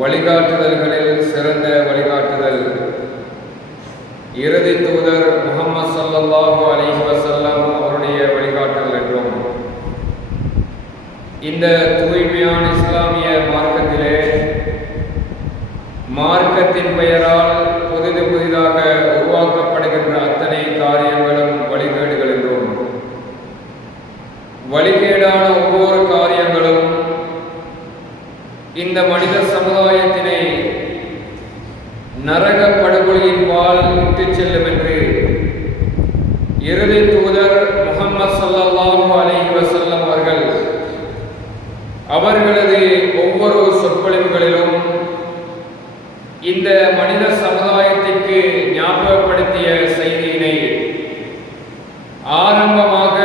வழிகாட்டுதல்களில் சிறந்த வழிகாட்டுதல் இறுதி தூதர் முஹம்மது ஸல்லல்லாஹு அலைஹி வஸல்லம் அவருடைய வழிகாட்டுதல் என்றும், இந்த தூய்மையான இஸ்லாமிய மார்க்கத்திலே மார்க்கத்தின் பெயரால் புதிதாக உருவாக்கப்படுகின்ற அத்தனை காரியங்களும் வழிகேடுகள் என்றும், வழிகேடான ஒவ்வொரு காரியங்களும் இந்த மனித சமுதாயத்தினை நரக படுகொலையின் பால் விட்டுச் செல்லும் என்று இறுதி தூதர் முஹம்மது ஸல்லல்லாஹு அலைஹி வஸல்லம் அவர்களது ஒவ்வொரு சொற்பொழிவுகளிலும் இந்த மனித சமுதாயத்திற்கு ஞாபகப்படுத்திய செய்தியினை ஆரம்பமாக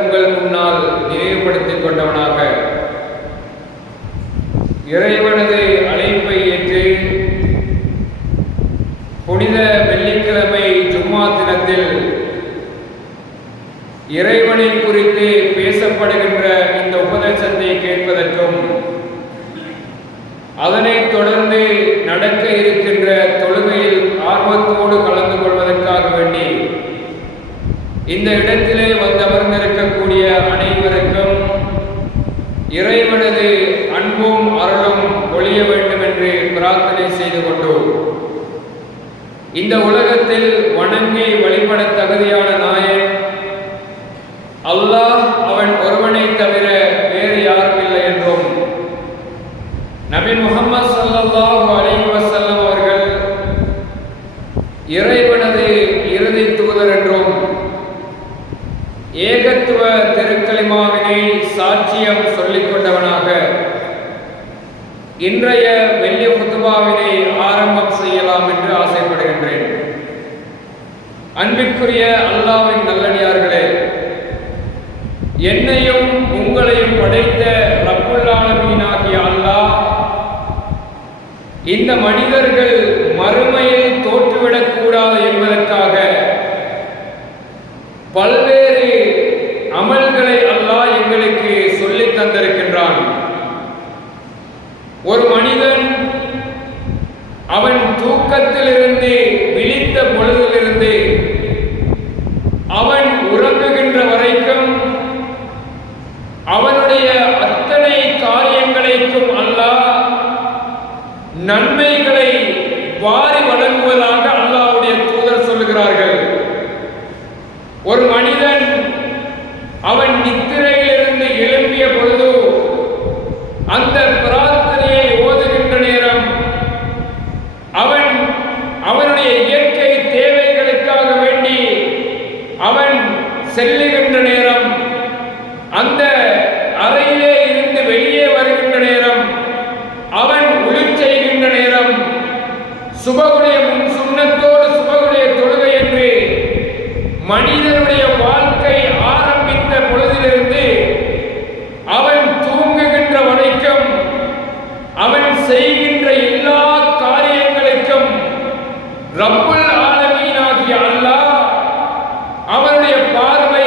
உங்கள் முன்னால் நினைவுபடுத்திக் கொண்டவனாக, இறைவனது அழைப்பை ஏற்று புனித வெள்ளிக்கிழமை ஜும்மா தினத்தில் இறைவனை குறித்து பேசப்படுகின்ற இந்த உபதேசத்தை கேட்பதற்கும், அதனைத் தொடர்ந்து நடக்க இருக்கின்ற தொழுகையில் ஆர்வத்தோடு கலந்து கொள்வதற்காக வேண்டி இந்த இடத்திலே வந்தமர்ந்திருக்கக்கூடிய அனைவருக்கும் இறைவனது அன்பும் அருளும் ஒழிய வேண்டும் என்று பிரார்த்தனை செய்து கொண்டு, இந்த உலகத்தில் வணங்கி வழிபட தகுதியான நாயன் அல்லாஹ் அவன் ஒருவனை தவிர வேறு யாரும் இல்லை என்றும், நபி முஹம்மது ஸல்லல்லாஹு அலைஹி வஸல்லம் அவர்கள் இறைவனது இறுதி தூதர் என்றும், ஏகத்துவ திருக்கலிமாவினை சாட்சியம் சொல்லிக் கொண்டவனாக இன்றைய வெள்ளி குத்துபாவினை ஆரம்பம் செய்யலாம் என்று ஆசைப்படுகின்றேன். அன்பிற்குரிய அல்லாஹ்வின் நல்லடியார்களே, என்னையும் உங்களையும் படைத்த ரப்புல் ஆலமீன் ஆகிய அல்லாஹ் இந்த மனிதர்கள் மறுமையில் தோற்றுவிடக் கூடாது என்பதற்காக பல்வேறு ஒரு மனிதன் அவன் தூக்கத்திலிருந்து விழித்த பொழுதிலிருந்து அவன் உறங்குகின்ற வரைக்கும் அவனுடைய அத்தனை காரியங்களுக்கும் அல்லாஹ் நன்மைகளை வாரி வழங்குவதாக அல்லாஹ்வுடைய தூதர் சொல்லுகிறார்கள். ஒரு மனிதன் அவன் நித்திரையிலிருந்து எழும்பிய பொழுது அந்த பிரார்த்தனையை ஓதுகின்ற நேரம் அவனுடைய இயற்கை தேவைகளுக்காக வேண்டி அவன் செல்லுகின்ற நேரம், அந்த அறையிலே இருந்து வெளியே வருகின்ற நேரம், அவன் உளி செய்கின்ற நேரம், சுபகுடைய சுண்ணத்தோடு சுபகுடைய தொழுகை என்று மனிதனுடைய வாழ்க்கை ஆரம்பித்த பொழுதிலிருந்து அவன் தூங்குகின்ற வரைக்கும் அவன் செய்கின்ற எல்லா காரியங்களுக்கும் ரப்புல் ஆலமீனாகிய அல்லாஹ் அவனுடைய பார்வை,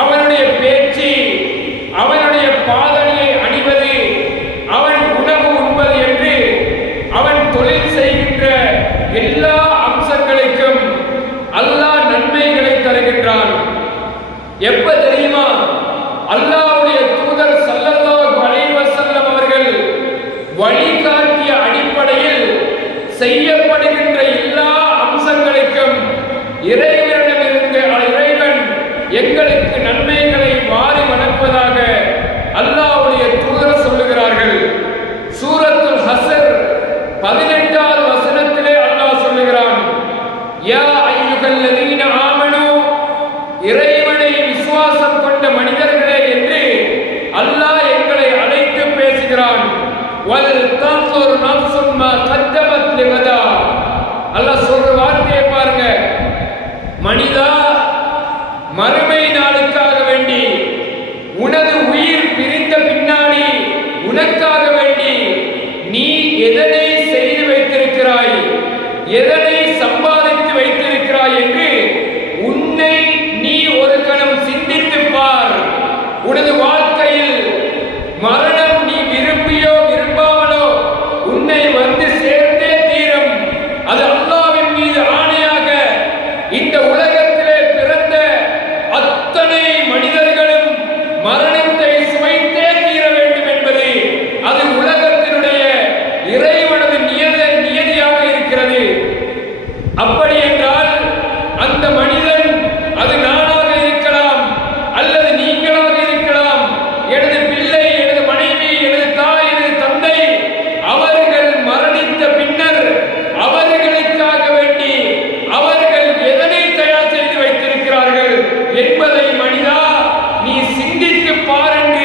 அவனுடைய பேச்சு, அவனுடைய பாதணியை அணிவது, அவன் உணவு உண்பது என்று அவன் தொழில் செய்கின்ற எல்லா அம்சங்களுக்கும் அல்லாஹ் நன்மைகளை தருகின்றான். எப்ப தெரியுமா? அல்லாஹ்வுடைய தூதர் ஸல்லல்லாஹு அலைஹி வஸல்லம் அவர்கள் வழிகாட்டிய அடிப்படையில் செய்யப்படுகின்ற எல்லா அம்சங்களுக்கும் இறைவனிடமிருந்து இறைவன் எங்களுக்கு நன்மைகளை வாரி வழங்குவதாக அல்லாஹ்வுடைய தூதர் சொல்லுகிறார்கள். சூரத்துல் ஹஸ்ர் 18வது வசனத்திலே அல்லாஹ் சொல்லுகிறான், யா அய்யுஹல்லதீன ஆமனூ, இறைவனை விசுவாசம் கொண்ட மனிதர்களே என்று அல்லாஹ் எங்களை அழைத்து பேசுகிறான். வல் தன்துர் நஃப்சும் மா கத்தபத் லிகதா. அல்லாஹ் சொல்ற வார்த்தையை பாருங்க, மனிதா, மறுமை நாளுக்காக வேண்டி, உனது உயிர் பிரிந்த பின்னாடி உனக்காக வேண்டி நீ எதனை செய்து வைத்திருக்கிறாய், எதனை சம்பாதித்து வைத்திருக்கிறாய் என்று உன்னை நீ ஒரு கணம் சிந்தித்து பார். உனது வாழ்க்கையில் மரணம் நீ விரும்பியோ விரும்பாமலோ உன்னை வந்து சேர்ந்தே தீரும். அது அல்லாஹ்வின் மீது ஆணையாக இந்த உலகத்திலே பிறந்த அத்தனை மனிதர்களும் மரணத்தை சுவைத்தே தீர வேண்டும் என்பது அது உலகத்தினுடைய இறைவனது நியதியாக இருக்கிறது. அப்படி என்றால் அந்த மனிதன், அது நானாக இருக்கலாம் அல்லது நீங்களாக இருக்கலாம், எனது பிள்ளை, எனது மனைவி, எனது தாய், எனது தந்தை, அவர்கள் மரணித்த பின்னர் அவர்களுக்காக வேண்டி அவர்கள் எதனை தயார் செய்து வைத்திருக்கிறார்கள் என்பதை மனிதா நீ சிந்தித்து பாருங்க.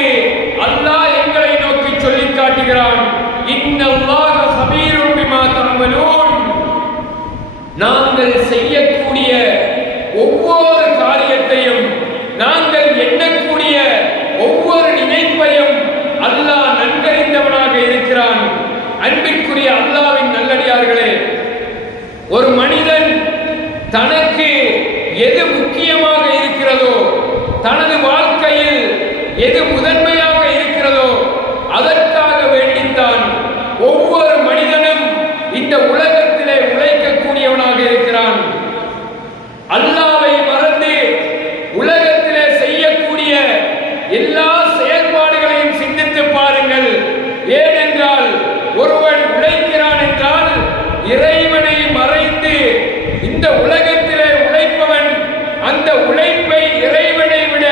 அல்லாஹ் எங்களை நோக்கி சொல்லி காட்டுகிறான், இன்னல்லாஹ ஹபீரும் பிமா தஅமலூன். நாங்கள் செய்யக்கூடிய ஒவ்வொரு காரியத்தையும், நாங்கள் எண்ணக்கூடிய ஒவ்வொரு நினைப்பையும் அல்லாஹ் நன்கறிந்தவனாக இருக்கிறான். அன்பிற்குரிய அல்லாஹ்வின் நல்லடியார்களே, ஒரு மனிதன் தனக்கு எது முக்கியமாக இருக்கிறதோ, தனது வாழ்க்கையில் எது முதன்மையாக இருக்கிறதோ அதற்காக வேண்டித்தான் ஒவ்வொரு மனிதனும் இந்த உலகத்திலே உழைக்கக்கூடியவனாக இருக்கிறான். அல்லாஹ்வை மறந்து உலகத்திலே செய்யக்கூடிய எல்லா செயல்பாடுகளையும் சிந்தித்து பாருங்கள். ஏனென்றால் ஒருவன் உழைக்கிறான் என்றால் இறைவனை மறைந்து இந்த உலகத்திலே உழைப்பவன் அந்த உழைப்பை இறைவனை விட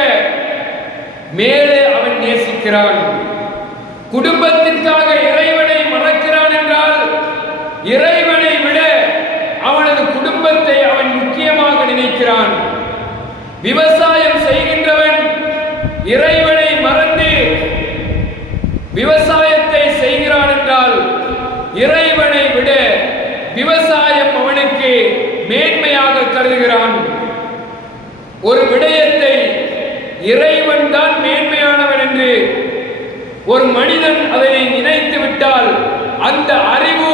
மேலே அவன் நேசிக்கிறான். குடும்பத்திற்காக இறைவனை மறக்கிறான் என்றால் இறைவனை விட அவனது குடும்பத்தை அவன் முக்கியமாக நினைக்கிறான். விவசாயம் செய்கின்றவன் இறைவனை மறந்து விவசாயத்தை செய்கிறான் என்றால் இறைவனை விட விவசாயம் அவனுக்கு மேன்மையாக கருதுகிறான். ஒரு விடயத்தை இறைவன் தான் மேன்மையானவன் என்று ஒரு மனிதன் அதனை நினைத்து விட்டால் அந்த அறிவு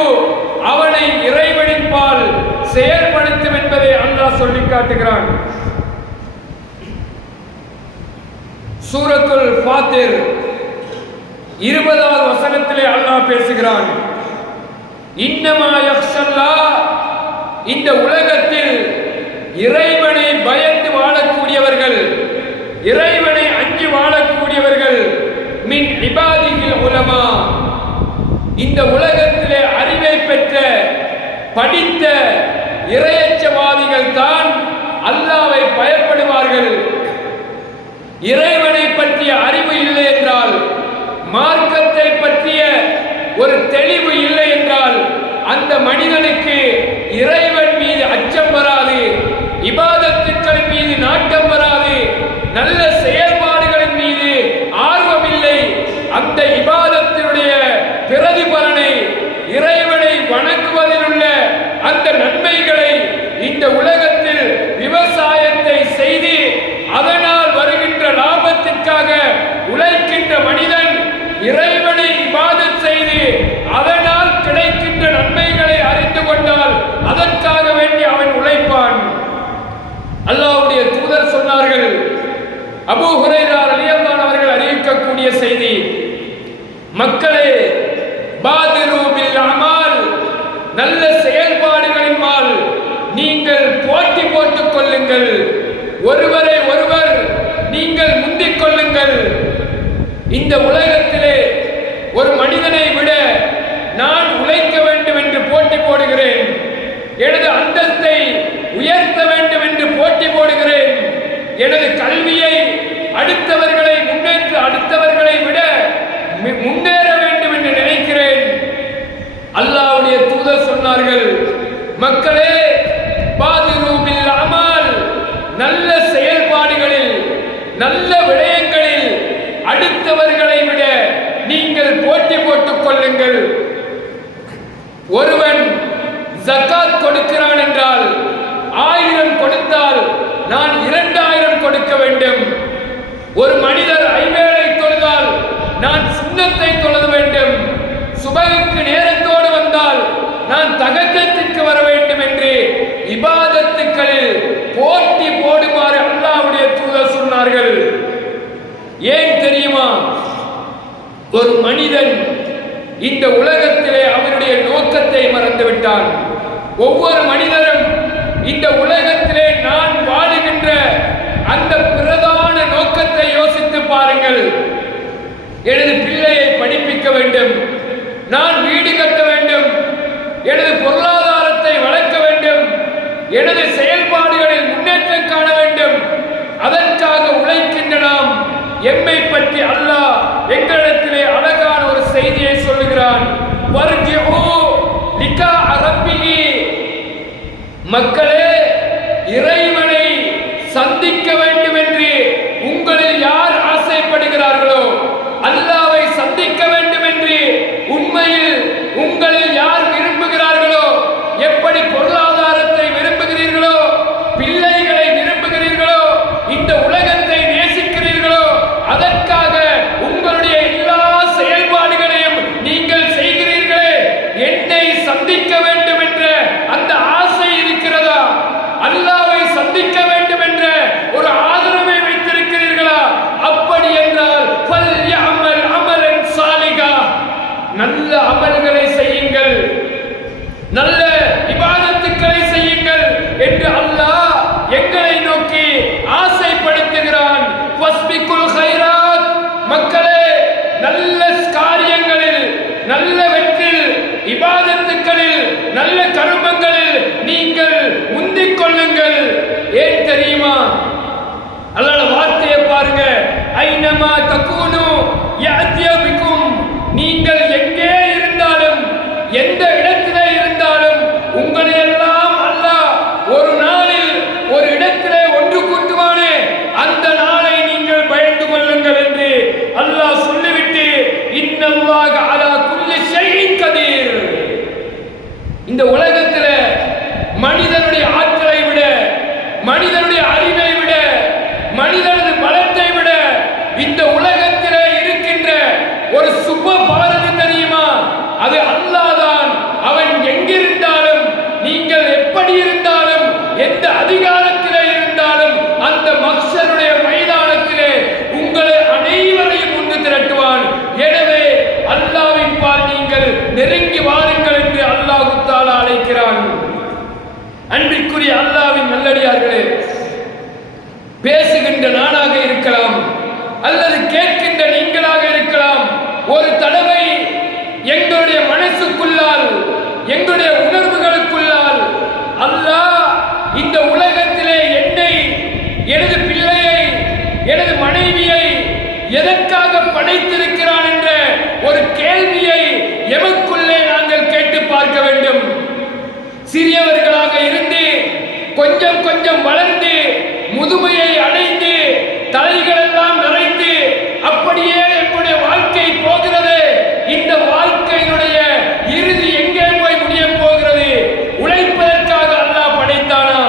அவனை இறைவனின் பால் செயல்படுத்தும் என்பதை அல்லாஹ் சொல்லி காட்டுகிறான். சூரத்துல் ஃபாத்திர் 20வது வசனத்திலே அல்லாஹ் பேசுகிறான், இன்னமா யக்ஷல்லாஹ், இந்த உலகத்தில் இறைவனை பயந்து வாழக்கூடியவர்கள், இறைவனை அஞ்சி வாழக்கூடியவர்கள், மின் இபாதிஹில் உலமா, இந்த உலகத்திலே அறிவை பெற்ற படித்த இறையச்சவாதிகள் தான் அல்லாஹ்வை பயப்படுவார்கள். இறைவனை பற்றிய அறிவு இல்லை என்றால், மார்க்கத்தை பற்றிய ஒரு தெளிவு இல்லை என்றால், அந்த மனிதனுக்கு இறைவன் மீது அச்சம் வராது, இபாதத்துக்கள் மீது நாட்டம் வராது, நல்ல செயல்பாடுகளின் மீது ஆர்வம் இல்லை. அந்த இபாதத்தினுடைய பிரதிபலனை, இறைவனை வணங்குவதில் உள்ள அந்த நன்மைகளை, இந்த உலகத்தில் விவசாயத்தை செய்து அதனால் வருகின்ற லாபத்திற்காக உழைக்கின்ற மனிதன் இறைவனை இபாதத் செய்து அதனால் கிடைக்கின்ற நன்மைகளை அறிந்து கொண்டால் அதற்காக வேண்டி அவன் உழைப்பான். அல்லாஹ்வுடைய தூதர் சொன்னார்கள், அபூ ஹுரைரா ரலியல்லாஹு அவர்கள் அறிவிக்கக்கூடிய செய்தி, மக்களே, பாதிரு பில் அமால், நல்ல செயல்பாடுகளின்பால் நீங்கள் போட்டி போட்டுக் கொள்ளுங்கள், ஒருவரை ஒருவர் நீங்கள் முந்திக் கொள்ளுங்கள். இந்த உலகத்திலே ஒரு மனிதனை விட நான் உழைக்க வேண்டும் என்று போட்டி போடுகிறேன், எனது அந்தஸ்தை உயர்த்த வேண்டும் என்று போட்டி போடுகிறேன், எனது கல்வியை அடுத்தவர்களை முன்னேற்ற அடுத்தவர்களை விட முன்னேற வேண்டும் என்று நினைக்கிறேன். அல்லாஹ்வுடைய தூதர் சொன்னார்கள், மக்களே, பாதிரு பில் அமால், நல்ல செயல்பாடுகளில், நல்ல விடயங்களில் அடுத்தவர்களை விட நீங்கள் போட்டி போட்டுக் கொள்ளுங்கள். ஒருவன் ஜகாத் கொடுக்கிறான் என்றால் 1000 கொடுத்தால் நான் 2000 கொடுக்க வேண்டும். ஒரு மனிதர் ஐவேளை தொழுதால் நான் சுன்னத்தை தொழுத வேண்டும். சுபஹுக்கு நேரத்தோடு வந்தால் நான் தஹஜ்ஜுக்கு வர வேண்டும் என்று இபாதத்துக்களில் போட்டி போடுமாறு அல்லாஹ்வுடைய தூதர் சொன்னார்கள். ஏன் தெரியுமா? ஒரு மனிதன் இந்த உலகத்திலே அவனுடைய நோக்கத்தை மறந்து விட்டான். ஒவ்வொரு மனிதரும் இந்த உலகத்திலே நான் வாழுகின்ற அந்த பிரதான நோக்கத்தை யோசித்து பாருங்கள். எனது பிள்ளையை படிப்பிக்க வேண்டும், நான் வீடு கட்ட வேண்டும், எனது பொருளாதாரத்தை வளர்க்க வேண்டும், எனது செயல்பாடுகளில் முன்னேற்றம் காண வேண்டும். அதற்காக உழைக்கின்ற நாம் எம்மை பற்றி அல்லாஹ் எங்களிடத்திலே அழகான ஒரு செய்தியை சொல்லுகிறான். மக்களே, இறைவனை சந்திக்க வேண்டும் என்று உங்களில் யார் ஆசைப்படுகிறார்களோ, அல்லாஹ்வை சந்திக்க வேண்டும் என்று உண்மையில் உங்களில் யார் விரும்புகிறார்களோ, எப்படி பொருளாதாரத்தை விரும்புகிறீர்களோ, பிள்ளைகளை விரும்புகிறீர்களோ, இந்த உலகத்தை நேசிக்கிறீர்களோ, அதற்காக உங்களுடைய எல்லா செயல்பாடுகளையும் நீங்கள் செய்கிறீர்களே, என்னை சந்திக்க வேண்டும் என்ற அந்த ஆசை இருக்கிறதா? அல்லாஹ்வை சந்திக்க வேண்டும் என்ற ஒரு ஆதரவை வைத்திருக்கிறீர்களா? அப்படி என்றால் ஃபல்யஅமல் அமலன் சாலிஹா, நல்ல அமல்களை செய்யுங்கள், நல்ல இபாதத்துக்களை செய்யுங்கள் என்று அல்லாஹ் எங்களை நோக்கி ஆசைப்படுத்துகிறான். வஸ்பிகுல் கைராத், மக்களே, நல்ல காரியங்களில், நல்ல வெற்றில், இபாதத்துக்களில், நல்ல கர்மங்களில் நீங்கள் முந்திக் கொள்ளுங்கள். ஏன் தெரியுமா? அல்லாஹ் வார்த்தையை பாருங்க, ஐனமா தகூனு யஅதி பிகும், நீங்கள் எங்கே இருந்தாலும், எந்த இடத்திலே இருந்தாலும் உங்களை எல்லாம் அல்லாஹ் ஒரு நாளில் ஒரு இடத்திலே ஒன்று கூட்டுவானே, அந்த நாளை நீங்கள் பயந்து கொள்ளுங்கள் என்று அல்லாஹ் சொல்லிவிட்டு, இன்னல்லாஹ அலா குல்லி ஷைஇன் கதீர், இந்த உலகத்திலே மனிதனுடைய ஆற்றலை விட, மனிதனுடைய அறிவை விட, மனிதனது பலத்தை விட இந்த உலகத்திலே இருக்கின்ற ஒரு சுப பாரதி தெரியுமா? அது அல்லாஹ் தான். அவன் எங்கிருந்தாலும், நீங்கள் எப்படி இருந்தாலும், எந்த அதிகாரத்திலே இருந்தாலும், அந்த மஹ்ஷருடைய மைதானத்திலே உங்களை அனைவரையும் ஒன்று திரட்டுவான். எனவே வாருங்கள், நெருங்கி வாருங்கள் என்று அல்லாஹ் தஆலா அழைக்கிறான். அன்பிற்குரிய அல்லாஹ்வின் நல்லடியார்களே, பேசுகின்ற நானாக இருக்கலாம் அல்லது கேட்கின்ற நீங்களாக இருக்கலாம். ஒரு தடவை எங்களுடைய மனசுக்குள்ளால், எங்களுடைய உணர்வுகளுக்குள்ளால் அல்லாஹ் இந்த உலகத்திலே என்னை, எனது பிள்ளையை, எனது மனைவியை எதற்காக படைத்திருக்கிறான் என்ற ஒரு கேள்வியை எமக்குள்ளே நாங்கள் கேட்டு பார்க்க வேண்டும். சிறியவர்களாக இருந்து கொஞ்சம் கொஞ்சம் வளர்ந்து முதுமையை அடைந்து தலைகளெல்லாம் நிறைந்து அப்படியே என்னுடைய வாழ்க்கை போகிறது. இந்த வாழ்க்கையினுடைய இறுதி எங்கே போய் முடிய போகிறது? உழைப்பதற்காக அல்லாஹ் படைத்தானா?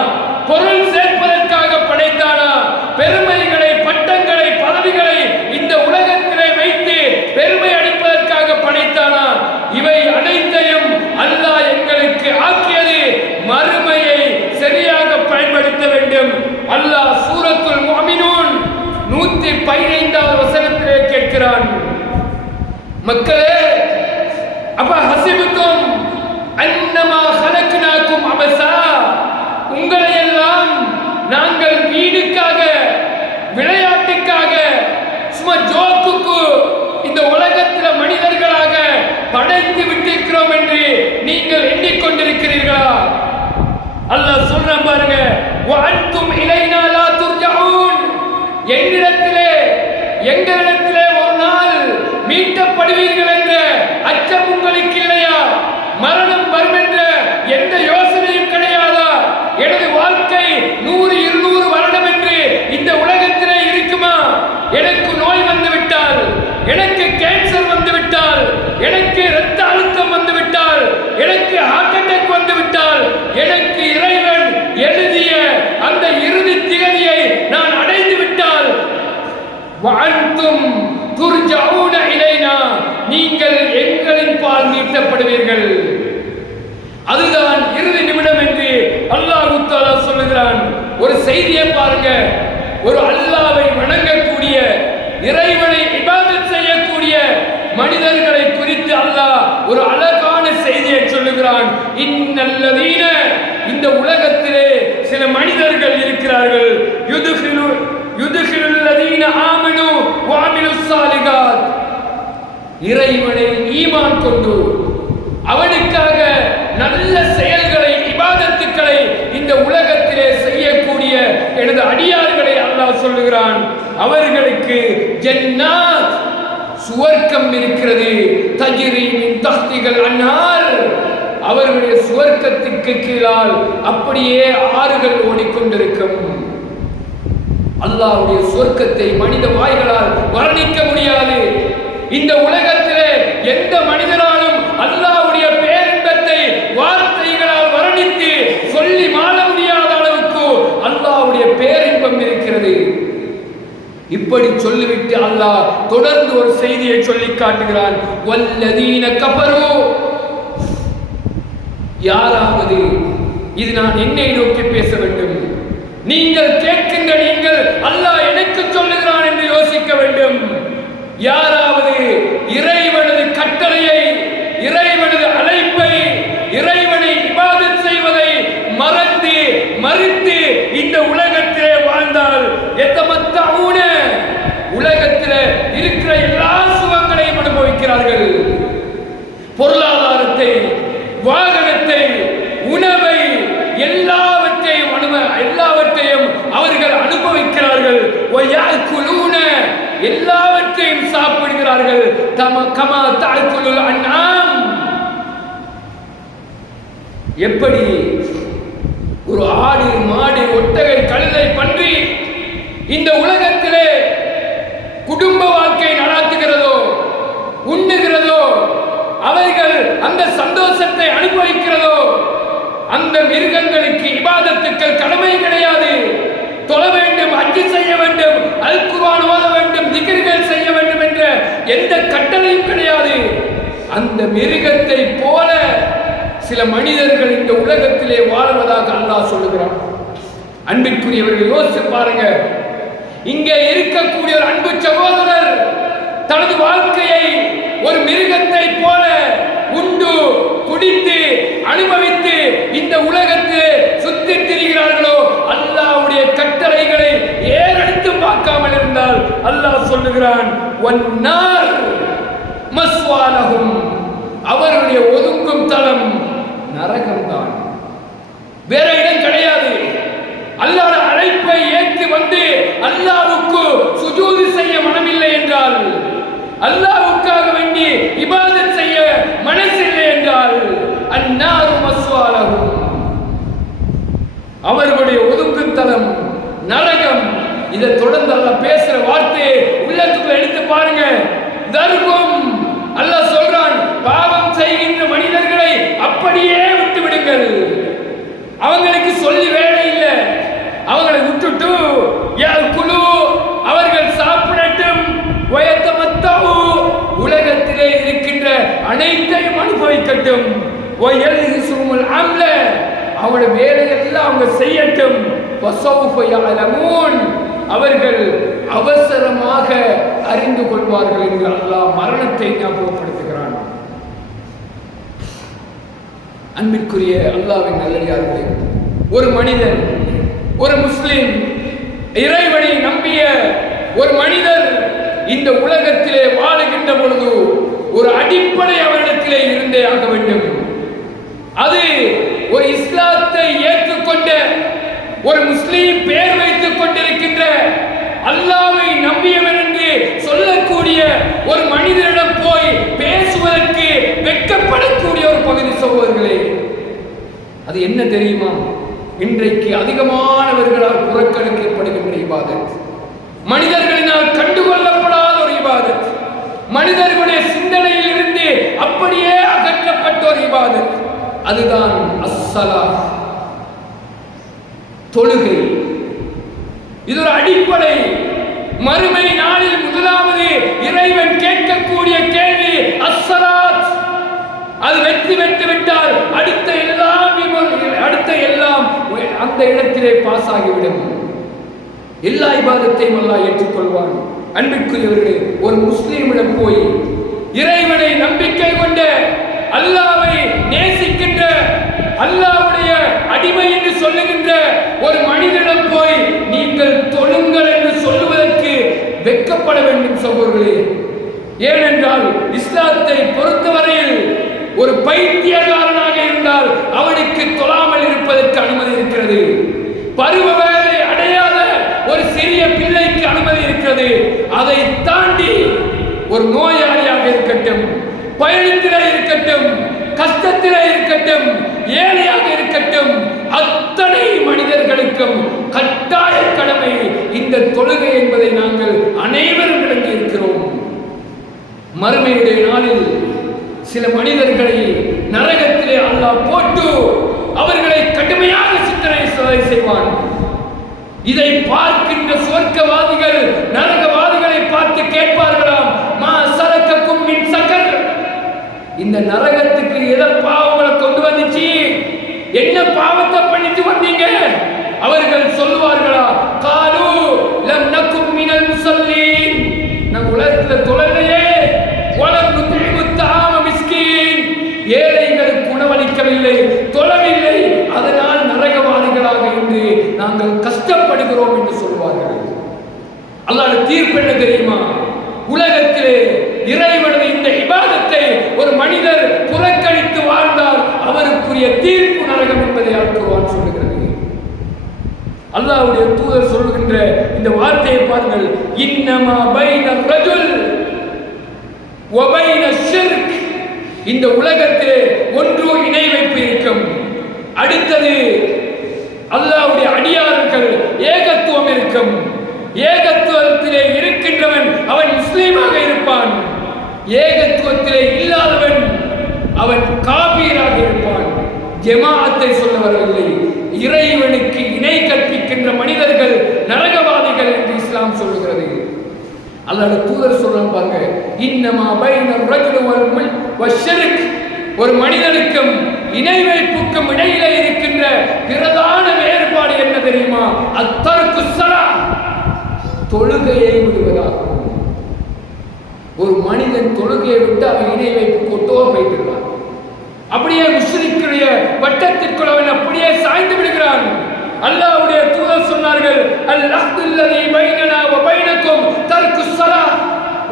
பொருள் சேர்ப்பதற்காக படைத்தானா? பெருமைகளை, பட்டங்களை, பதவிகளை இந்த உலகத்திலே வைத்து பெருமை அடிப்பதற்காக படைத்தானா? இவை அனைத்தையும் அல்லாஹ் எங்களுக்கு ஆக்கியது மறுமையை சரியாக பயன்படுத்த வேண்டும். அல்லாஹ் சூரத்துல் முஃமினூன் 115வது வசனத்திலே கேட்கிறான், மக்களே, அப்ப ஹஸிபுதும் அன்னமா ஹலக்னாகும் அபஸா, உங்களை எல்லாம் நாங்கள் வீடுக்காக, விளையாட்டுக்காக, சும்மா ஜோக்குக்கு இந்த உலகத்தில் மனிதர்களாக படைத்து விட்டிருக்கிறோம் என்று நீங்கள் எண்ணிக்கொண்டிருக்கிறீர்களா? அல்லாஹ் சொல்றான் பாருங்க, வஅன்தும் இலைனா லா துர்ஜஊன், என்னிடத்திலே, எங்களிடத்திலே ஒரு நாள் மீட்டப்படுவீர்கள் என்ற அச்சம் உங்களுக்கு இல்லையா? மரணம் வரும் என்ற எந்த யோசனையும் கிடையாதா? எனது வாழ்க்கை 100, 200 வருடம் என்று இந்த உலகத்திலே இருக்குமா? எனக்கு நோய் வந்துவிட்டால், எனக்கு கேன்சர் வந்துவிட்டால், எனக்கு இரத்த அழுத்தம் வந்துவிட்டால், எனக்கு ஹார்ட் அட்டாக் வந்துவிட்டால், எனக்கு இறைவன் எழுதிய அந்த இறுதி திகதியை நான் அடைந்து விட்டால், வஅன்தும் துர்ஜஊன இலைனா, நீங்கள் எங்களின் பால் மீட்டப்படுவீர்கள். அதுதான் இறுதி நிமிடம் என்று அல்லாஹ் தஆலா சொல்லுகிறான். ஒரு செய்தியை பாருங்க, ஒரு அல்லாஹ்வை வணங்கக்கூடிய, இறைவனை இபாதத் செய்யக்கூடிய மனிதர்களை குறித்து அல்லாஹ் ஒரு அழகான செய்தியை சொல்லுகிறான். இன்னல்லதீன, இந்த உலகத்திலே சில மனிதர்கள் இருக்கிறார்கள், யுதுகிலுல்லதீன ஆமனு வஅமிலுஸ் ஸாலிகாத், இறைவனை ஈமான் கொண்டு அவனுக்காக நல்ல செயல்களை, இபாதத்துக்களை இந்த உலகத்திலே செய்யக்கூடிய எனது அடியார்களை அல்லாஹ் சொல்லுகிறான். அவர்களுக்கு ஜன்னாத், சுவர்க்கம் இருக்கிறது. தஜ்ரி மின் தஹ்திகள் அன்ஹார், அவர்களுடைய சுவர்க்கத்திற்கு கீழால் அப்படியே ஆறுகள் ஓடிக்கொண்டிருக்கும். அல்லாஹ்வுடைய சுவர்க்கத்தை மனித வாய்களால் வர்ணிக்க முடியாது. இந்த உலகத்திலே எந்த மனிதனாலும் அல்லாஹ்வுடைய பேரின்பத்தை வார்த்தைகளால் வர்ணித்து சொல்லி மாள முடியாத அளவுக்கு அல்லாஹ்வுடைய பேரின்பம் இருக்கிறது. இப்படி சொல்லிவிட்டு அல்லாஹ் தொடர்ந்து ஒரு செய்தியை சொல்லி காட்டுகிறான். வல்லதீன கஃபரு, யாராவது, இது நான் என்னை நோக்கி பேச வேண்டும், நீங்கள் கேட்கின்ற நீங்கள் அல்லாஹ் எனக்கு சொல்லுகிறான் என்று யோசிக்க வேண்டும். யாராவது இறைவனது கட்டளையை, இறைவனது அழைப்பை, இறைவனை இபாதத் செய்வதை மறந்து மறுத்து இந்த உலகத்திலே வாழ்ந்தால், எத்தமத்தஊன, உலகத்திலே இருக்கிற எல்லா சுகங்களையும் அனுபவிக்கிறார்கள். பொருளாதாரத்தை, வாகனத்தை, உணவை, எல்லாவற்றையும் அவர்கள் அனுபவிக்கிறார்கள். எல்லாவற்றையும் சாப்பிடுகிறார்கள். கமா தஅக்குலுல் அன்ஆம், எப்படி ஒரு ஆடு, மாடு, ஒட்டகை, கழுதை, பன்றி இந்த உலகத்திலே குடும்ப வாழ்க்கை நடாத்துகிறதோ, உண்ணுகிறதோ, அவர்கள் அந்த சந்தோஷத்தை அனுபவிக்கிறதோ, அந்த மிருகங்களுக்கு இபாதத்துக்கள் கடமை கிடையாது. தொழ வேண்டும், ஹஜ் செய்ய வேண்டும், அல் குர்ஆன் ஓத வேண்டும், திக்ர்கள் செய்ய வேண்டும் என்ற எந்த கட்டளையும் கிடையாது. அந்த மிருகத்தை போல சில மனிதர்கள் இந்த உலகத்திலே வாழ்வதாக அல்லாஹ் சொல்லுகிறான். அன்பிற்குரியவர்கள் யோசிச்சு பாருங்க, இங்கே இருக்கக்கூடிய ஒரு அன்பு சகோதரர் தனது வாழ்க்கையை ஒரு மிருகத்தை போல, சொல்கிறான், வன்னார் மஸ்வாலஹும், அவருடைய ஒதுங்கும் தளம் நரகம்தான், வேற இடம் கிடையாது. அல்லாஹ் அழைப்பை ஏற்று வந்து அல்லாஹ்வுக்கு சுஜூது செய்ய மனமில்லை என்றால், அல்லாஹ்வுக்காக வேண்டி இபாதத் செய்ய மனசில்லை என்றால், அன்னாரு மஸ்வாலஹும், அவர்களுடைய ஒதுங்கும் தளம் நரகம். இதை தொடர்ந்து அல்லாஹ் பேசுற வார்த்தையை உள்ளத்துக்குள்ள எடுத்து பாருங்க. தர்மம் அல்லாஹ் சொல்றான், பாவம் செய்கின்ற மனிதர்களை அப்படியே விட்டு விடுங்கள், அவங்களுக்கு சொல்லி வேலை இல்லை, அவங்களை விட்டுட்டு குழு அவர்கள் சாப்பிடட்டும், உலகத்திலே இருக்கின்ற அனைத்தையும் அனுபவிக்கட்டும், அவங்களோட வேலையெல்லாம் அவங்க செய்யட்டும், அவர்கள் அவசரமாக அறிந்து கொள்வார்கள் என்று அல்லாஹ் மரணத்தை ஞாபகப்படுத்துகிறான். அன்பிற்குரிய அல்லாஹ்வின் நல்லடியார்களே, ஒரு மனிதன், ஒரு முஸ்லிம், இறைவனை நம்பிய ஒரு மனிதர் இந்த உலகத்திலே வாழுகின்ற பொழுது ஒரு அடிப்படை அவரிடத்திலே இருந்தே ஆக வேண்டும். அது ஒரு இஸ்லாத்தை ஏற்றுக்கொண்ட ஒரு முஸ்லீம் பெயர் வைத்துக் கொண்டிருக்கின்ற, அல்லாஹ்வை நம்பியவன் என்று சொல்லக்கூடிய ஒரு மனிதனிடம் போய் பேசுவதற்கு வெட்கப்படக்கூடிய ஒரு பகுதி சகோதரர்களே. அது என்ன தெரியுமா? இன்றைக்கு அதிகமானவர்களால் புறக்கணிக்கப்படுகின்ற இபாதத், மனிதர்களினால் கண்டுகொள்ளப்படாத ஒரு இபாதத், மனிதர்களுடைய சிந்தனையில் இருந்து அப்படியே அகற்றப்பட்ட ஒரு இபாதத், அதுதான் அஸ்ஸலாத், தொழுகை. இது ஒரு அடிப்படை. மறுமை நாளில் முதலாவது இறைவன் கேட்கக்கூடிய கேள்வி அஸ்ஸலாத். அது வெற்றி பெற்று விட்டால் அடுத்த எல்லாம் அந்த இடத்திலே பாஸ் ஆகிவிடும். எல்லா இபாதத்தையும் அல்லாஹ் ஏற்றுக்கொள்வான். அன்பிற்குரியவர்களே, ஒரு முஸ்லீமிடம் போய் இறைவனை நம்பிக்கை கொண்ட, அல்லாஹ்வை நேசிக்கின்ற, அல்லாஹ்வுடைய அடிமை என்று சொல்லுகின்ற ஒரு மனிதனிடம் போய் நீங்கள் தொழுங்கள் என்று சொல்லுவதற்கு வெட்கப்பட வேண்டும் சகோதரர்களே. ஏனென்றால் இஸ்லாத்தை பொறுத்தவரையில் ஒரு பைத்தியக்காரனாக இருந்தால் அவனுக்கு தொழாமல் இருப்பதற்கு அனுமதி இருக்கிறது. பருவ வயதை அடையாத ஒரு சிறிய பிள்ளைக்கு அனுமதி இருக்கிறது. அதை தாண்டி ஒரு நோயாளியாக இருக்கட்டும், பயணத்திலே இருக்கட்டும், கஷ்டத்திலே இருக்கட்டும், ஏழையாக இருக்கட்டும், அத்தனை மனிதர்களுக்கும் கட்டாய கடமை இந்த தொழுகை என்பதை நாங்கள் அனைவரும் விளங்கி இருக்கிறோம். மறுமையுடைய நாளில் சில மனிதர்களை நரகத்திலே அல்லாஹ் போட்டு அவர்களை கடுமையாக சிந்தனை செய்வான். இதை பார்க்கின்ற சொர்க்கவாதிகள் நரகவாதிகளை பார்த்து கேட்பார்களாம், மா சலக்கக்கும் மின் சகர், இந்த நரகத்துக்கு எதை பாவங்களை கொண்டு வந்துச்சு, என்ன பாவத்தை பண்ணிட்டு வந்தீங்க? அவர்கள் சொல்லுவார்களா, காலு லம் நகும் மினல் முஸல்லீன், நான் உலகத்துல தொழலையே, வலம் நுத்இமு தஆம மிஸ்கீன், ஏழைகளுக்கு உணவளிக்கவில்லை, தொழவில்லை, அதனால் நரகவாதிகளாக இன்று நாங்கள் கஷ்டப்படுகிறோம் என்று சொல்வார்கள். அல்லாஹ்வுடைய தீர்ப்பு என்ன தெரியுமா? உலகத்திலே இறைவனது இந்த இபாதத்தை ஒரு மனிதர் புறக்கணித்து வாழ்ந்தால் அவருக்குரிய தீர்ப்பு நரகம் என்பதை அல்-குர்ஆன் சொல்லுகிறது. அல்லாஹ்வுடைய தூதர் சொல்லுகின்ற இந்த வார்த்தையை பாருங்கள், இன்னமா பைன ரஜுல் வ பைன ஷிர்க், இந்த உலகத்திலே ஒன்று இணை வைப்பு இருக்கும், அடுத்தது அல்லாஹ்வுடைய அடியார்கள் ஏகத்துவம் இருக்கும். ஏகத்துவத்திலே இருக்கின்றவன் அவன் முஸ்லீமாக இருப்பான், ஏகத்துவத்திலே இல்லாதவன் அவன் காபீராக இருப்பான். ஜமாஅத்தை சொல்ல வரவில்லை, இறைவனுக்கு இணை கற்பிக்கின்ற மனிதர்கள் நரகவாதிகள் என்று இஸ்லாம் சொல்லுகிறது. அல்லாஹ்வுடைய தூதர் சொல்றாங்க பாருங்க, இன்னமா பைன ரஜுல் வல் ஷிர்க், ஒரு மனிதனுக்கும் இணை வைப்புக்கும் இடையிலே இருக்கின்ற பிரதான வேறுபாடு என்ன தெரியுமா? அத்தர்கு ஸலா, தொழுகையை விடுவதாகும். ஒரு மனிதன் தொழுகையை விட்டு அவன் இணை வைப்பு கொட்டோ போயிட்டுறான், அப்படியே முஸ்லிம்களுடைய வட்டத்திற்குள் அவன் அப்படியே சாய்ந்து விடுகிறான். அல்லாஹ்வுடைய தூதர் சொன்னார்கள், அல் அஹ்துல்லதி பைனனா வ பைனக்கும் தர்குஸ் ஸலாத்.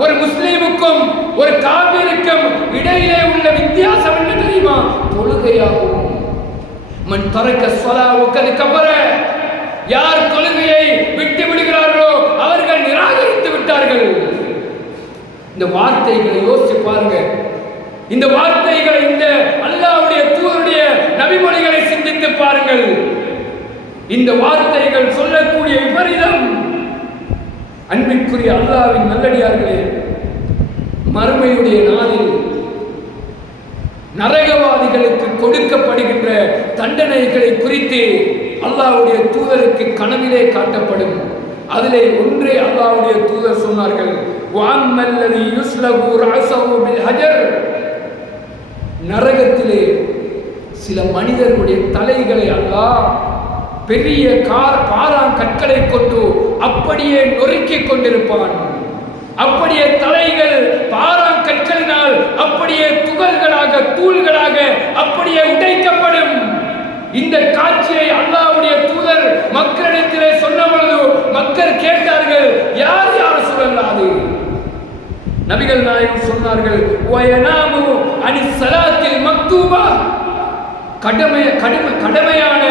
ஒரு முஸ்லிமுக்கும் ஒரு காபிருக்கும் இடையிலே உள்ள வித்தியாசம் என்ன தெரியுமா? தொழுகையாகும். மன் தரக்க ஸலாத் வகத் கஃபர. யார் தொழுகையை விட்டு விடுகிறார்களோ அவர்கள் நிராகரித்து விட்டார்கள். இந்த வார்த்தைகளை யோசிச்சு பாருங்க. இந்த வார்த்தைகளை, இந்த அல்லாஹ்வுடைய தூதருடைய நபிமொழிகளை சிந்தித்து பாருங்கள். இந்த வார்த்தைகள் சொல்லக்கூடிய விபரீதம். அன்பிற்குரிய அல்லாஹ்வின் நல்லடியார்களே, மறுமையுடைய நாளில் நரகவாதிகளுக்கு கொடுக்கப்படுகின்ற தண்டனைகளை குறித்து அல்லாஹ்வுடைய தூதருக்கு கனவிலே காட்டப்படும். அதிலே ஒன்றே அல்லாஹ்வுடைய தூதர் சொன்னார்கள், வஅம்மல்லதி யுஸ்லகு ரஅஸஹு பில் ஹஜர். நரகத்திலே சில மனிதர்களுடைய தலைகளை அல்லாஹ் பெரிய பாறாங்கற்களை கொண்டு அப்படியே நொறுக்கிக் கொண்டிருப்பான். அப்படியே தலைகள் பாறாங்கற்களினால் அப்படியே துகள்களாக, தூள்களாக அப்படியே உடைக்கப்படும். இந்த காட்சியை அல்லாஹ்வுடைய தூதர் மக்களிடத்திலே சொன்னபொழுது மக்கள் கேட்டார்கள், யார் யார் சொல்லலாது? நபிகள் நாயகம் சொன்னார்கள், வயனாமு அனி ஸலாத்தில் மக்தூபா. கடமையான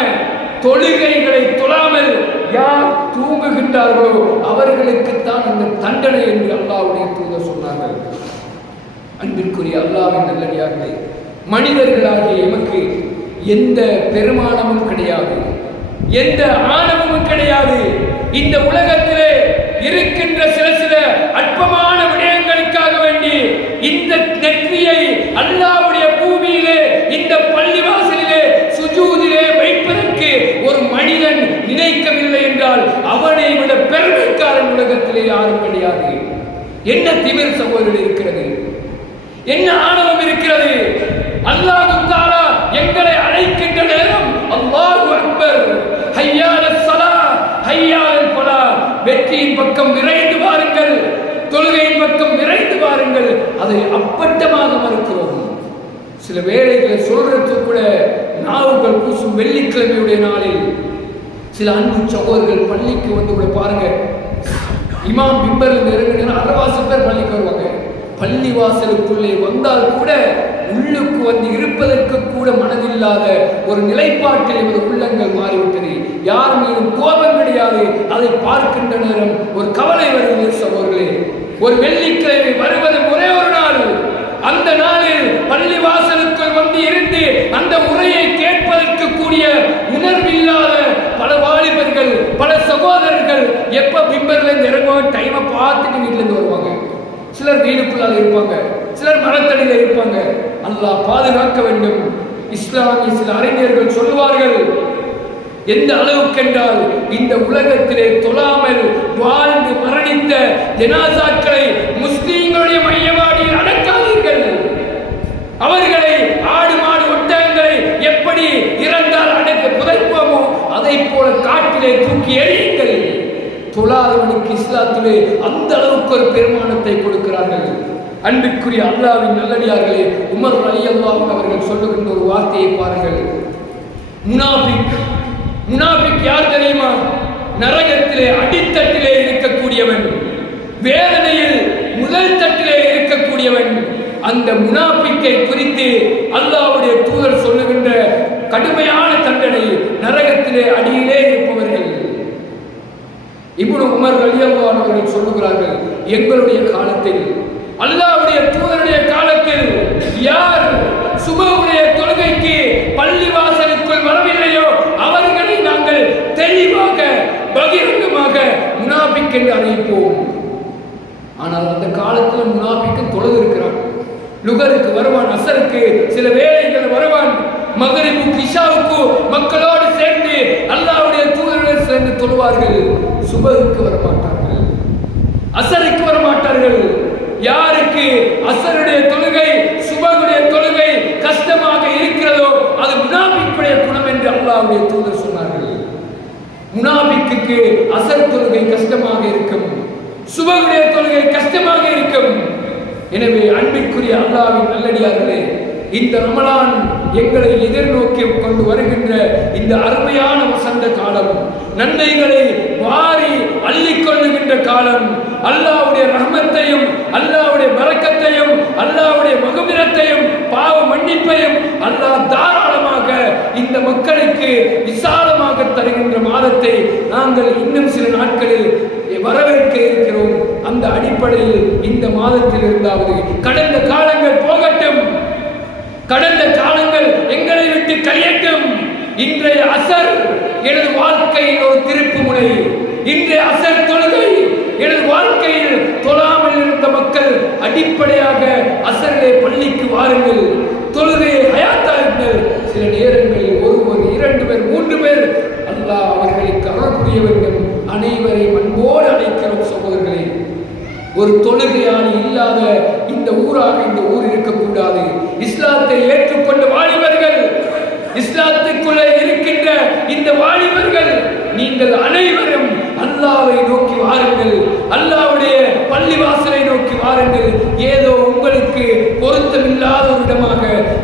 தொழுகைகளை தொழாமல் யார் தூங்குகின்றார்களோ அவர்களுக்குத்தான் அந்த தண்டனை என்று அல்லாஹ்வுடைய தூதர் சொன்னார்கள். அன்பிற்குரிய அல்லாஹ்வின் நல்லடியார்களே, மனிதர்களாகிய எமக்கு எந்த பெருமானமும் கிடையாது, எந்த ஆணவமும் கிடையாது. இந்த உலகத்திலே இருக்கின்ற சில அற்பமான விடயங்களுக்காக வேண்டி இந்த நெற்றியை அல்லாஹ்வுடைய பூமியிலே, இந்த பள்ளிவாசலிலே, சுஜூதிலே வைப்பதற்கு ஒரு மனிதன் நினைக்கவில்லை என்றால் அவனை விட பெருமைக்காரன் உலகத்திலே யாரும் கிடையாது. என்ன திமிர் சகோதரர்கள் இருக்கிறது, என்ன ஆணவம் இருக்கிறது. அல்லாஹ் தஆலா எங்களை அழைக்கின்ற நேரம் அல்லாஹு அக்பர், ஹய்யா அலஸ் ஸலாத், ஹய்யா அலல் ஃபலாஹ். வெற்றியின் பக்கம் விரைந்து வாருங்கள், தொழுகையின் பக்கம் விரைந்து வாருங்கள். அதை அப்பட்டமாக மறுக்கிறோம். சில வேளைகளை சொல்றது கூட நாவுகள் கூசும். வெள்ளிக்கிழமையுடைய நாளில் சில அன்பு சகோதரர்கள் பள்ளிக்கு வந்து கூட பாருங்க, இமாம் பிம்பர்ல இறங்கினா அரவாசி பேர் பள்ளிக்கு வருவாங்க. பள்ளி வாசலுக்குள்ளே வந்தால் கூட உள்ளுக்கு வந்து இருப்பதற்கு கூட மனதில்லாத ஒரு நிலைப்பாட்டில் எமது உள்ளங்கள் மாறிவிட்டது. யார் மீதும் கோபம் கிடையாது. அதை பார்க்கின்ற நேரம் ஒரு கவலை வருகிறது சகோதரர்களே. ஒரு வெள்ளிக்கிழமை வருவது ஒரே ஒரு நாள். அந்த நாளில் பள்ளி வாசலுக்குள் வந்து இருந்து அந்த உரையை கேட்பதற்கு கூடிய உணர்வில்லாத பல வாலிபர்கள், பல சகோதரர்கள் எப்ப பிம்பர்ல இருந்து இறங்குவாங்க, டைமை பார்த்துட்டு வீட்டுல இருந்து வருவாங்க. சிலர் வீடுக்குள்ளால் இருப்பாங்க, சிலர் மரத்தடியில இருப்பாங்க. அல்லாஹ் பாதுகாக்க வேண்டும். இஸ்லாமிய சில அறிஞர்கள் சொல்லுவார்கள், எந்த அளவுக்கு என்றால் இந்த உலகத்திலே தொழாமல் வாழ்ந்து மரணித்த ஜனாசாக்களை முஸ்லிம்களுடைய மையவாடியில் அடக்காதீர்கள். அவர்களை ஆடு மாடு ஒட்டகங்களை எப்படி இறந்தால் அடக்க புதைப்போமோ அதை போல காட்டிலே தூக்கி எறியுங்கள். தொழாதவனுக்கு இஸ்லாத்திலே அந்த அளவுக்கு ஒரு பெருமானத்தை கொடுக்கிறார்கள். அன்பிற்குரிய அல்லாஹ்வின் நல்லடியார்களே, உமர் ரலியல்லாஹு அன்ஹு அவர்கள் சொல்லுகின்ற ஒரு வார்த்தையை பாருங்கள். முனாஃபிக் யார் தெரியுமா? நரகத்திலே அடித்தட்டிலே இருக்கக்கூடியவன், வேதனையில் முதல் தட்டிலே இருக்கக்கூடியவன். அந்த முனாஃபிக்கை குறித்து அல்லாஹ்வுடைய தூதர் சொல்லுகின்ற கடுமையான தண்டனை, நரகத்திலே அடியிலே இருப்பவர்கள். இப்னு உமர் ரலியல்லாஹு அன்ஹு அவர்கள் சொல்லுகிறார்கள், எங்களுடைய காலத்தில், அல்லாஹ்வுடைய தூதருடைய காலத்தில் யார் சுபஹுடைய தொழுகைக்கு பள்ளி வாசலுக்குள் வரவில்லையோ அவர்களை நாங்கள் தெளிவாக பகிரங்கமாக முனாஃபிக் என்று அறிவிப்போம். ஆனால் அந்த காலத்தில் முனாஃபிக்கு தொழுது இருக்கிறான். லுகருக்கு வருவான், அசருக்கு சில வேளைகள் வருவான், மகரிபுக்கு இஷாவுக்கு மக்களோடு சேர்ந்து அல்லாஹ்வுடைய தூதருடன் சேர்ந்து தொழுவார்கள். சுபஹுக்கு வரமாட்டார்கள், அசருக்கு வரமாட்டார்கள். யாருக்கு அசருடைய தொழுகை, சுபஹுடைய தொழுகை கஷ்டமாக இருக்கிறதோ அது முனாஃபிக்குடைய குணம் என்று அல்லாஹ்வுடைய தூதர் சொன்னார்கள். முனாஃபிக்கு அசர் தொழுகை கஷ்டமாக இருக்கும், சுபஹுடைய தொழுகை கஷ்டமாக இருக்கும். எனவே அன்பிற்குரிய அல்லாஹ்வின் நல்லடியார்களே, இந்த ரமலான் எங்களை எதிர்நோக்கி கொண்டு வருகின்ற இந்த அருமையான வசந்த காலம், நன்மைகளை வாரி அள்ளிக்கொள்ளுகின்ற காலம், அல்லாஹ்வுடைய ரஹ்மத்தையும் அல்லாஹ்வுடைய பரக்கத்தையும் அல்லாஹ்வுடைய மகபிரத்தையும் பாவ மன்னிப்பையும் அல்லாஹ் தாராளமாக இந்த மக்களுக்கு விசாலமாக தருகின்ற மாதத்தை நாங்கள் இன்னும் சில நாட்களில் வரவேற்க இருக்கிறோம். அந்த அடிப்படையில் இந்த மாதத்தில் இருந்தாவது கடந்த காலங்கள் போகட்டும், கடந்த காலங்கள் எங்களை விட்டு கழியட்டும். இன்றைய அசர் எனது வாழ்க்கையில் ஒரு திருப்பு முனை. இன்றைய அசர் தொழுகை எனது வாழ்க்கையில் தொழாமல் இருந்த மக்கள் அடிப்படையாக அசரிலே பள்ளிக்கு வாருங்கள், தொழுகையை ஹயாத்தாருங்கள். சில நேரங்களில் ஒருவர், 2 பேர், 3 பேர் அல்லாஹ் அவர்களுக்கு அருள் புரிய வேண்டும். அனைவரையும் அன்போடு அழைக்கிறோம் சகோதரர்களே. ஒரு தொழுகையாளி இல்லாத இந்த ஊராக இந்த ஊர் இருக்கக்கூடாது. இஸ்லாத்தை ஏற்றுக்கொண்ட வாலிபர்கள், இஸ்லாத்துக்குள்ளே இருக்கின்ற இந்த வாலிபர்கள், நீங்கள் அனைவரும் அல்லாஹ்வை நோக்கி வாருங்கள், அல்லாஹ்வுடைய பள்ளிவாசலை நோக்கி வாருங்கள். ஏதோ உங்களுக்கு பொருத்தம் இல்லாத ஒரு இடமாக,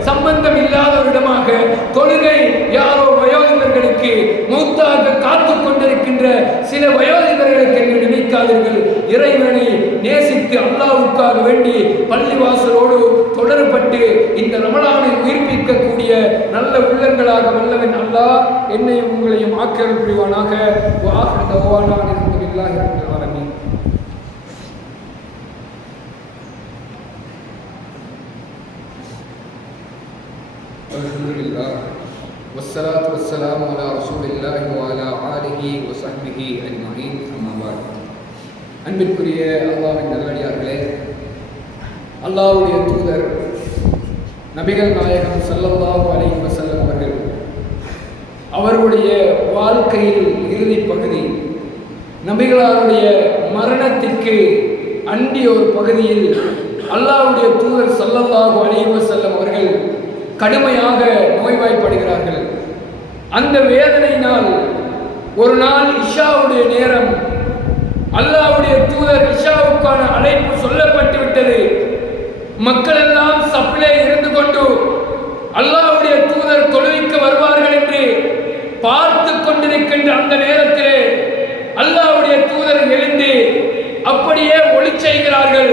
சம்பந்தம் இல்லாத ஒரு இடமாக, தொழுகை யாரோ வயோதிகர்களுக்கு மூத்தாக காத்து கொண்டிருக்கின்ற சில வயோதிகர்களுக்கு என்று நினைக்காதீர்கள். இறைவனை நேசித்து அல்லாஹ்வுக்காக வேண்டி பள்ளிவாசலோடு தொடரப்பட்டு இந்த ரமலானை உயிர்ப்பிக்கக்கூடிய நல்ல உள்ளங்களாக வல்லவன் அல்லாஹ் என்னையும் உங்களையும் ஆக்கிரமிப்பு புரிவானாக. والصلاة والسلام على رسول الله وعلى آله وصحبه أجمعين. أما بعد. அன்பிற்குரிய அல்லாஹ்வின் நல்லடியார்களே, அல்லாஹ்வுடைய தூதர் நபிகள் நாயகம் ஸல்லல்லாஹு அலைஹி வஸல்லம் அவர்கள் அவருடைய வாழ்க்கையில் இறுதி பகுதி, நபிகளாருடைய மரணத்திற்கு அண்டிய ஒரு பகுதியில் அல்லாஹ்வுடைய தூதர் ஸல்லல்லாஹு அலைஹி வஸல்லம் அவர்கள் கடுமையாக நோய்வாய்ப்படுகிறார்கள். அந்த வேதனையினால் ஒரு நாள் இஷாவுடைய நேரம், அல்லாஹ்வுடைய தூதர் இஷாவுக்கான அழைப்பு சொல்லப்பட்டு விட்டது. மக்கள் எல்லாம் சப்பிலே இருந்து கொண்டு அல்லாஹ்வுடைய தூதர் தொழுவிக்க வருவார்கள் என்று பார்த்து கொண்டிருக்கின்ற அந்த நேரத்திலே அல்லாஹ்வுடைய தூதர் எழுந்து அப்படியே ஒளி செய்கிறார்கள்,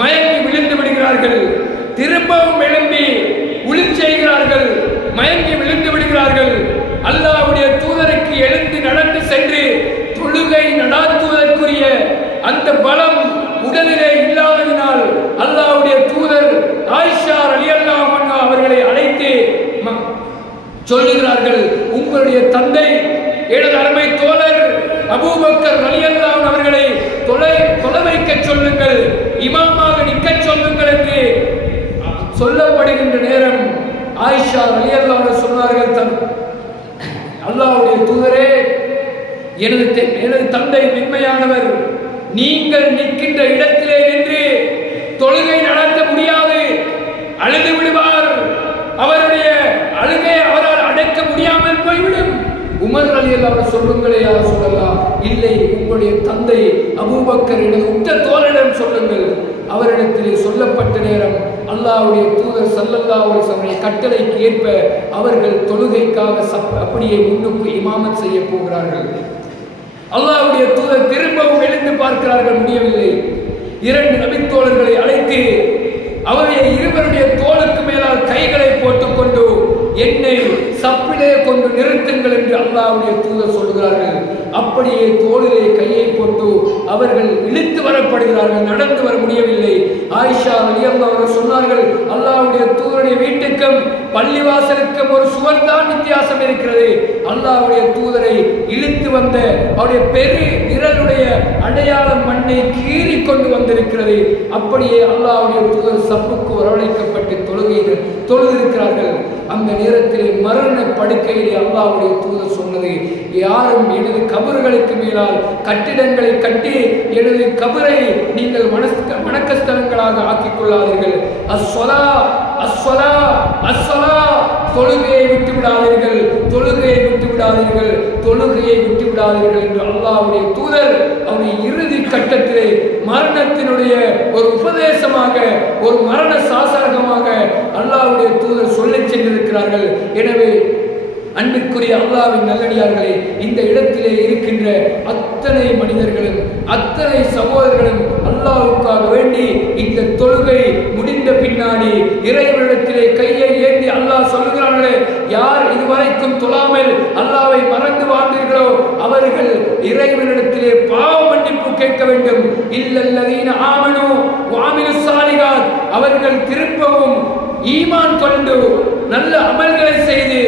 மயங்கி விழுந்து விடுகிறார்கள். திரும்பவும் எழும்பி ஒளி செய்கிறார்கள், மயங்கி விழுந்து விடுகிறார்கள். அல்லாஹ்வுடைய தூதருக்கு எழுந்து நடந்து சென்று தொழுகை நடாத்துவதற்குரிய அந்த பலம் உடலிலே இல்லாததினால் அல்லாஹ்வுடைய தூதர் ஆயிஷா ரலியல்லாஹு அன்ஹா அவர்களை அழைத்து சொல்லுகிறார்கள், உங்களுடைய தந்தை எனது அருமை தோழர் அபூபக்கர் ரலியல்லாஹு அன்ஹு அவர்களை தொலை வைக்க சொல்லுங்கள், இமாமாக நிற்க சொல்லுங்கள் என்று சொல்லப்படுகின்ற நேரம் ஆயிஷா ரலியல்லாஹு அன்ஹா சொன்னார்கள், அல்லாஹ்வுடைய தூதரே, எனது தந்தை மென்மையானவர், நீங்கள் நிற்கின்ற இடத்திலே நின்று தொழுகை நடத்த முடியாது, அழுது விடுவார், அவருடைய அழுகை அவரால் அடக்க முடியாமல் போய்விடும். உமர் ரலியல்லாஹு அன்ஹு சொல்லுங்களே யார் சொல்லலாம், இல்லை உங்களுடைய தந்தை அபூபக்கர் எனது உற்ற தோழரிடம் சொல்லுங்கள். அவரிடத்திலே சொல்லப்பட்ட நேரம் அல்லாஹ்வுடைய தூதர் ஸல்லல்லாஹு அலைஹி வஸல்லம் கட்டளைக்கு ஏற்ப அவர்கள் தொழுகைக்காக அப்படியே முன்னுக்கு இமாமத் செய்ய போகிறார்கள். அல்லாஹ்வுடைய தூதர் திரும்பவும் எழுந்து பார்க்கிறார்கள், முடியவில்லை. 2 நபித்தோழர்களை அழைத்து அவருடைய இருவருடைய தோளுக்கு மேலால் கைகளை போட்டுக்கொண்டு என்னை சப்பிலே கொண்டு நிறுத்துங்கள் என்று அல்லாஹ்வுடைய தூதர் சொல்கிறார்கள். அப்படியே தோளிலே கையை போட்டு அவர்கள் இழுத்து வரப்படுகிறார்கள், நடந்து வர முடியவில்லை. ஆயிஷா ரலியல்லாஹு அன்ஹா சொன்னார்கள், அல்லாஹ்வுடைய தூதருடைய வீட்டுக்கும் பள்ளிவாசலுக்கும் ஒரு சுவர் தான் வித்தியாசம் இருக்கிறது. அல்லாஹ்வுடைய தூதரை இழுத்து வந்த அவருடைய பெரு விரலுடைய அடையாளம் மண்ணை கீறி கொண்டு வந்திருக்கிறது. அப்படியே அல்லாஹ்வுடைய தூதர் சப்புக்கு வரவழைக்கப்பட்டு தொழுதிருக்கிறார்கள். அந்த நேரத்திலே மரண படுக்கையிலே அல்லாஹ்வுடைய தூதர் சொன்னது, யாரும் எனது கபர்களுக்கு மேலால் கட்டிடங்களை கட்டி எனது கபரை நீங்கள் வணக்கஸ்தலங்களாக ஆக்கிக் கொள்ளாதீர்கள். அஸ்ஸலா அஸ்ஸலா அஸ்ஸலா, தொழுகையை விட்டு விடாதீர்கள், தொழுகையை விட்டு விடாதீர்கள், தொழுகையை விட்டு விடாதீர்கள் என்று அல்லாஹ்வுடைய தூதர் அவருடைய இறுதி கட்டத்திலே மரணத்தினுடைய ஒரு உபதேசமாக, ஒரு மரண சாசனமாக அல்லாஹ்வுடைய தூதர் சொல்லி சென்றிருக்கிறார். அன்பிற்குரிய அல்லாஹ்வின் நல்லடியார்களே, இந்த இடத்திலே இருக்கின்ற அத்தனை மனிதர்களும் அத்தனை சகோதரர்களும் அல்லாஹ்வுக்காக வேண்டி இந்த தொழுகை முடிந்த பின்னாடி இறைவனிடத்திலே கையை ஏந்தி அல்லாஹ் சொல்கிறார்களே, யார் இதுவரைக்கும் தொழாமல் அல்லாஹ்வை மறந்து வாழ்ந்தீர்களோ அவர்கள் இறைவனிடத்திலே பாவ மன்னிப்பு கேட்க வேண்டும். இல்லல்லதீன ஆமனு வஅமிலுஸ் ஸாலிஹாத், அவர்கள் திருப்பவும் ஈமான் கொண்டு நல்ல அமல்களை செய்து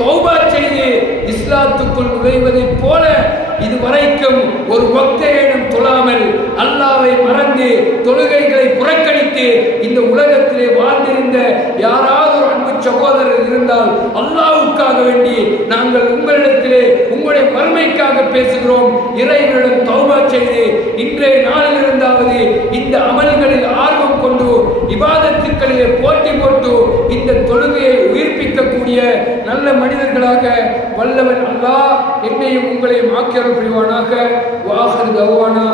தௌபா செய்து இஸ்லாத்துக்குள் நுழைவதைப் போல இதுவரைக்கும் ஒரு வக்தையேனும் தொழாமல் அல்லாஹ்வை மறந்து தொழுகைகளை புறக்கணித்து இந்த உலகத்திலே வாழ்ந்திருந்த யாராவது ஒரு அன்பு சகோதரர் இருந்தால் அல்லாஹ்வுக்காக வேண்டி நாங்கள் உங்களிடத்திலே உங்களுடைய மறுமைக்காக பேசுகிறோம். இறைவனிடம் தௌபா செய்து இன்றைய நாளில் இருந்தாவது இந்த அமல்களில் ஆர்வம் கொண்டு இபாதத்துக்களிலே போட்டி போட்டு இந்த தொழுகையை உயிர்ப்பிக்கக்கூடிய நல்ல மனிதர்களாக வல்லவன் அல்லாஹ் என்னையும் உங்களையும் ஆக்கியருள் புரிவானாக. வாஹர் கவானா.